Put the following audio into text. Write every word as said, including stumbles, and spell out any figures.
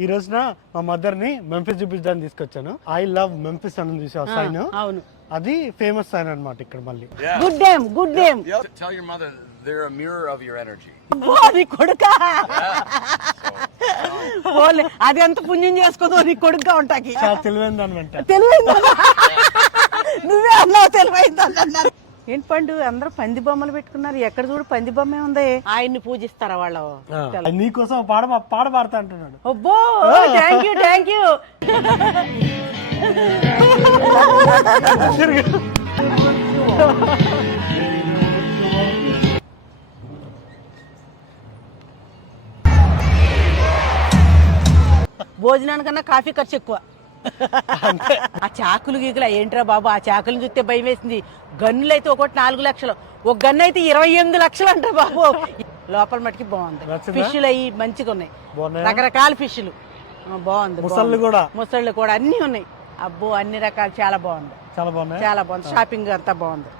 ఈ రోజున మా మదర్ ని మెంఫిస్ చూపించడానికి తీసుకొచ్చాను. ఐ లవ్ మెంఫిస్ అని చూసా సైన్. అవును, అది ఫేమస్ సైన్ అన్నమాట ఇక్కడ. మళ్ళీ good name, good name. Tell your mother they're a mirror of your energy. నీ కొడుకా ఓలే, అది ఎంత పుణ్యం చేసుకోదో నీ కొడుకుగా ఉంటాకి. చాలా తెలివైంది అనమాట. తెలివైందా? నువ్వే అన్నావు తెలివైందా అన్నారు. ఏంటి పండు అందరూ పంది బొమ్మలు పెట్టుకున్నారు, ఎక్కడ చూడు పంది బొమ్మే ఉంది. ఆయన్ని పూజిస్తారా వాళ్ళు? నీకోసం పాడ పాడ పాడతా అంటున్నాడు. అబ్బో, థ్యాంక్ యూ థ్యాంక్ యూ. భోజనానికన్నా కాఫీ ఖర్చు ఎక్కువ. ఆ చాకులు గీకులు ఏంట్రా బాబు, ఆ చాకులు చూస్తే భయం వేసింది. గన్నులు అయితే ఒకటి నాలుగు లక్షలు, ఒక గన్ను అయితే ఇరవై ఎనిమిది లక్షలు అంటారు బాబు. లోపల మటుకి బాగుంది. ఫిష్లు అవి మంచిగా ఉన్నాయి, రకరకాల ఫిష్లు బాగుంది. ముసళ్ళు కూడా ముసళ్ళు కూడా అన్ని ఉన్నాయి. అబ్బో అన్ని రకాలు చాలా బాగుంది, చాలా బాగుంది, చాలా బాగుంది. షాపింగ్ అంతా బాగుంది.